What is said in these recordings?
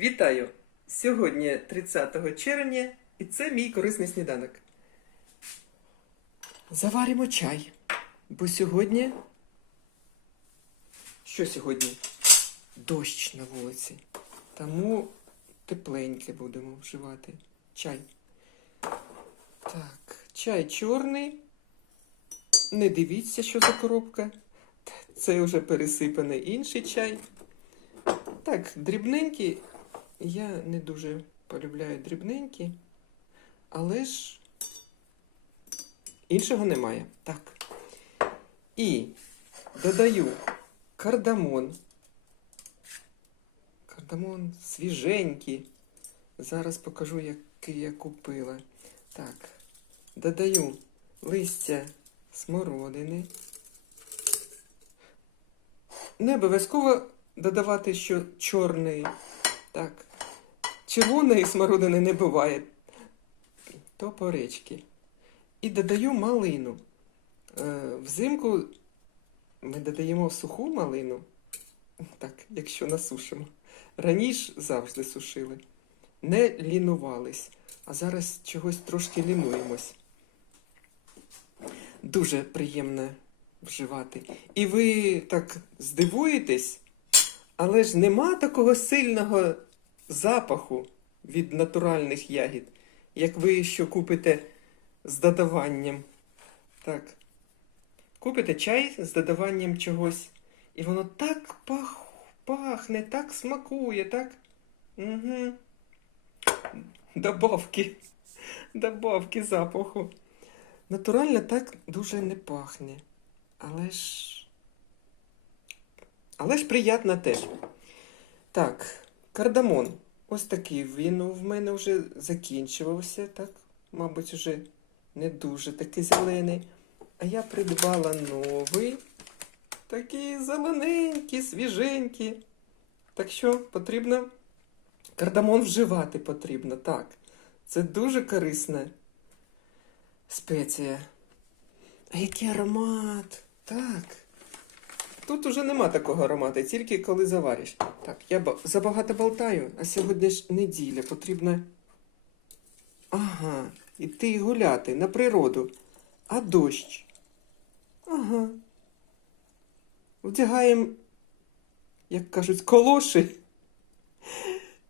Вітаю! Сьогодні 30 червня, і це мій корисний сніданок. Заваримо чай. Бо сьогодні. Що сьогодні? Дощ на вулиці. Тому тепленьке будемо вживати. Чай. Так, чай чорний. Не дивіться, що за коробка. Це вже пересипаний інший чай. Так, дрібненький. Я не дуже полюбляю дрібненькі, але ж іншого немає. Так. І додаю кардамон. Кардамон свіженький. Зараз покажу, який я купила. Так. Додаю листя смородини. Не обов'язково додавати, що чорний. Так. Червоної смородини не буває. То поречки. І додаю малину. Е, взимку ми додаємо суху малину. Так, якщо насушимо. Раніше завжди сушили. Не лінувались. А зараз чогось трошки лінуємось. Дуже приємно вживати. І ви так здивуєтесь, але ж нема такого сильного запаху від натуральних ягід, як ви що купите з додаванням. Так. Купите чай з додаванням чогось, і воно так пах, пахне, так смакує, так? Угу. Добавки. Добавки запаху. Натурально так дуже не пахне. Але ж. Але ж приємно теж. Так, кардамон. Ось такий він в мене вже закінчувався, так? Мабуть, вже не дуже такий зелений. А я придбала новий. Такий зелененький, свіженький. Так що потрібно. Кардамон вживати потрібно, так. Це дуже корисна спеція. А який аромат? Так. Тут уже нема такого аромату, тільки коли завариш. Так, я забагато болтаю, а сьогодні ж неділя, потрібно. Ага, іти гуляти на природу. А дощ. Ага. Вдягаємо, як кажуть, колоші.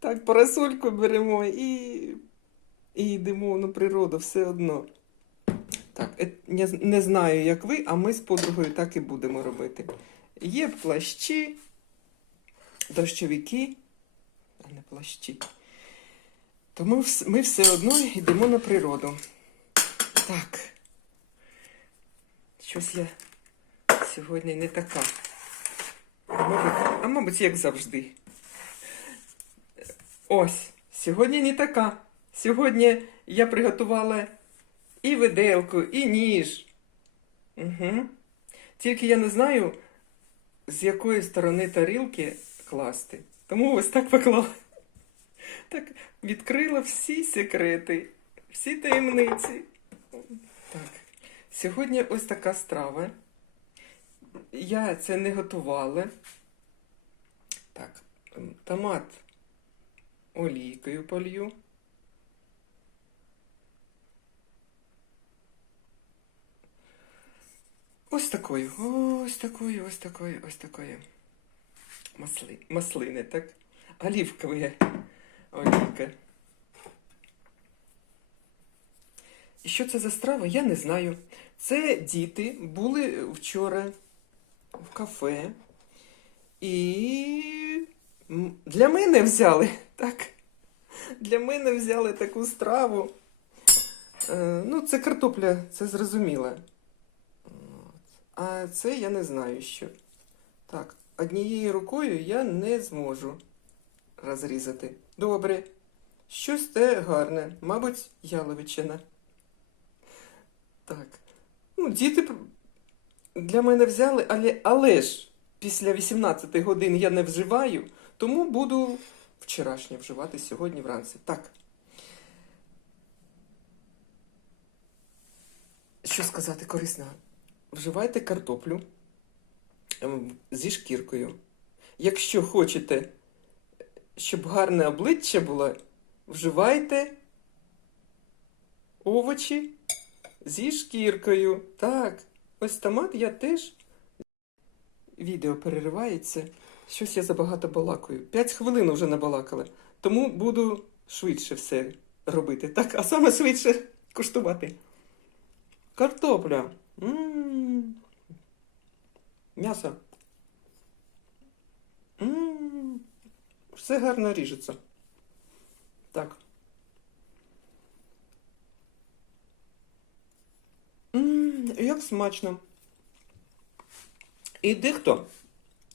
Так, парасольку беремо і, і йдемо на природу все одно. Так, е, не знаю, як ви, а ми з подругою так і будемо робити. Є плащі, дощовики, а не плащі. Тому ми все одно йдемо на природу. Так. Щось я сьогодні не така. А мабуть, а мабуть, як завжди. Ось, сьогодні не така. Сьогодні я приготувала і виделку, і ніж. Угу. Тільки я не знаю, з якої сторони тарілки класти. Тому ось так поклала. Так, відкрила всі секрети, всі таємниці. Так. Сьогодні ось така страва. Я це не готувала. Так, томат олійкою полью. Ось такою, ось такою, ось такою, ось такою. Масли, маслини, так? Олівкові олійка. І що це за страва, я не знаю. Це діти були вчора в кафе. І для мене взяли, так? Для мене взяли таку страву. Е, ну, це картопля, це зрозуміло. А це я не знаю що. Так, однією рукою я не зможу розрізати. Добре. Щось те гарне, мабуть, яловичина. Так. Ну, діти для мене взяли, але, але ж після 18 годин я не вживаю, тому буду вчорашнє вживати сьогодні вранці. Так. Що сказати корисного? Вживайте картоплю ем, зі шкіркою. Якщо хочете щоб гарне обличчя було, вживайте овочі зі шкіркою. Так, ось томат я теж. Відео переривається. Щось я забагато балакаю. П'ять хвилин вже набалакали. Тому буду швидше все робити. Так, а саме швидше куштувати. Картопля. М. М'ясо. М. Все гарно ріжеться. Так. М, Як смачно. І дехто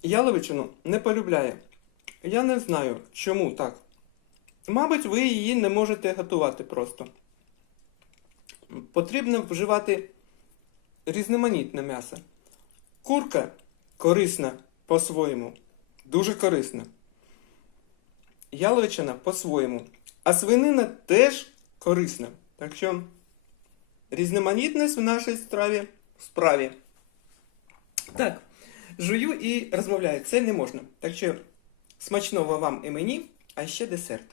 яловичину не полюбляє. Я не знаю, чому так. Мабуть, ви її не можете готувати просто. Потрібно вживати різноманітне м'ясо. Курка корисна по-своєму. Дуже корисна. Яловичина по-своєму. А свинина теж корисна. Так що різноманітність в нашій страві справі. Так, жую і розмовляю. Це не можна. Так що смачного вам і мені, а ще десерт.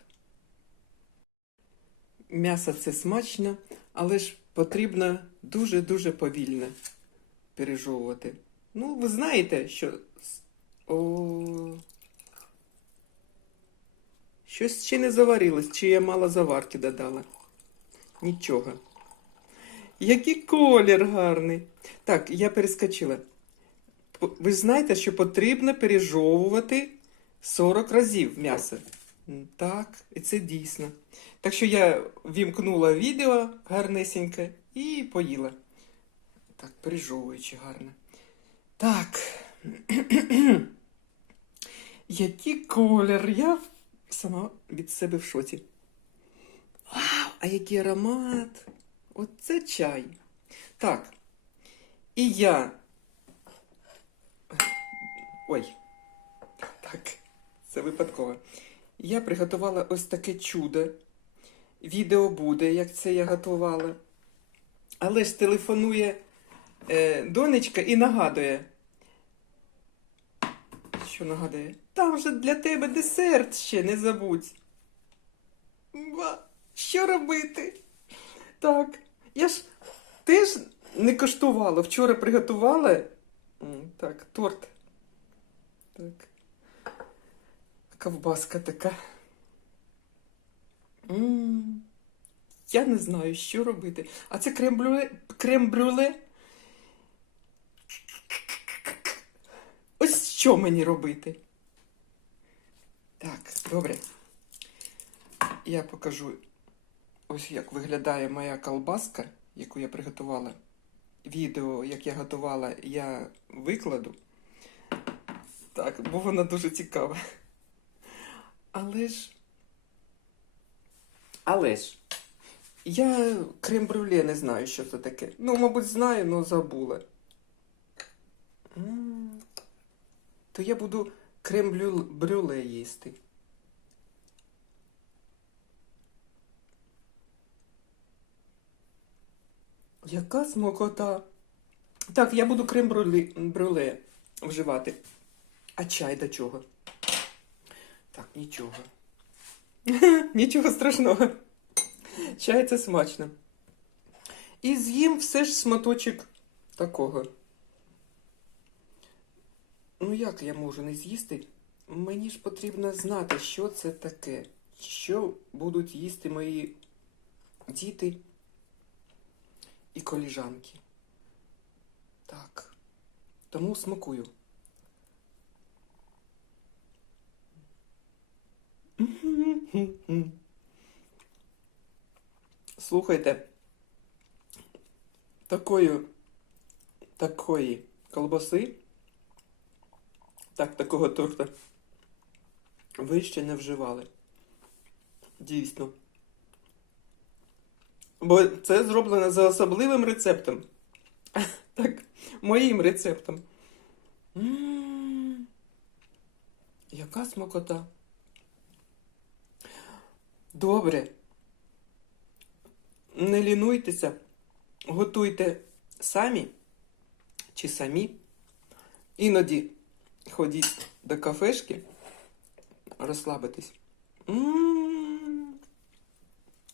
М'ясо це смачно, але ж потрібно дуже-дуже повільно пережовувати. Ну, ви знаєте, що. О... Щось ще не заварилось, чи я мало заварки додала. Нічого. Який колір гарний. Так, я перескочила. Ви знаєте, що потрібно пережовувати 40 разів м'ясо. Так, і це дійсно. Так що я вімкнула відео гарнесеньке і поїла. Так, пережовуючи гарно. Так. Який колір. Я сама від себе в шоці. Вау, а який аромат. Оце чай. Так. І я. Ой. Так, це випадково. Я приготувала ось таке чудо. Відео буде, як це я готувала. Але ж телефонує донечка і нагадує. Що нагадує? Там же для тебе десерт ще не забудь. Ба, що робити? Так, я ж теж не коштувала. Вчора приготувала. Так, торт. Так. Ковбаска така. М, Я не знаю, що робити. А це крем-брюле. Крем-брюле. Ось що мені робити? Так, добре. Я покажу ось як виглядає моя колбаска, яку я приготувала. Відео, як я готувала, я викладу. Так, бо вона дуже цікава. Але ж. Але ж. Я крем-брюле не знаю, що це таке. Ну, мабуть, знаю, але забула. М, То я буду крем-брюле їсти. Яка смокота. Так, я буду крем-брюле вживати. А чай до чого? Так, нічого. Нічого страшного. Чай це смачно. І з'їм все ж шматочок такого. Ну як я можу не з'їсти? Мені ж потрібно знати, що це таке. Що будуть їсти мої діти і коліжанки. Так. Тому смакую. Слухайте, такої, такої колбаси, так, такого торта ви ще не вживали. Дійсно. Бо це зроблено за особливим рецептом. Так, моїм рецептом. Яка смакота. Добре. Не лінуйтеся, готуйте самі чи самі. Іноді ходіть до кафешки розслабитись.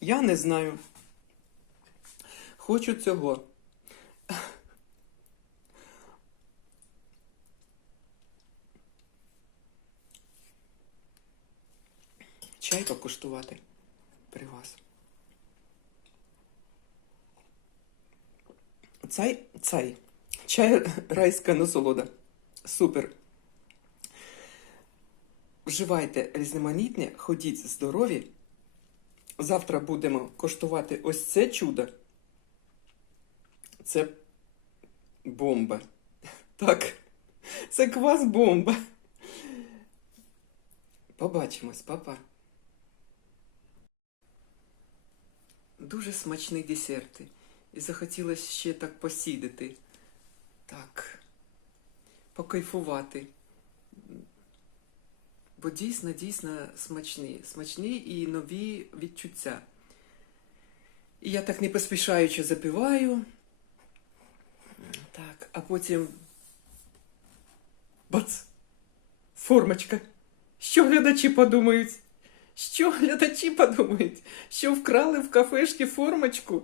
Я не знаю. Хочу цього. Чай покуштувати при вас. Цай, цай. Чай райська насолода. Супер. Вживайте різноманітне, ходіть здорові. Завтра будемо коштувати ось це чудо. Це бомба. Так, це квас бомба. Побачимось, папа. Дуже смачні десерти. І захотілося ще так посідати. Так. Покайфувати. Бо дійсно, дійсно смачні. Смачні і нові відчуття. І я так не поспішаючи запиваю. Так, а потім. Бац! Формочка. Що глядачі подумають? Що глядачі подумають? Що вкрали в кафешки формочку?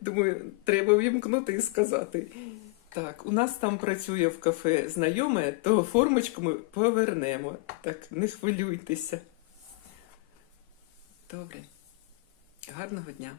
Думаю, треба вімкнути і сказати. Так, у нас там працює в кафе знайоме, то формочку ми повернемо. Так, не хвилюйтеся. Добре. Гарного дня.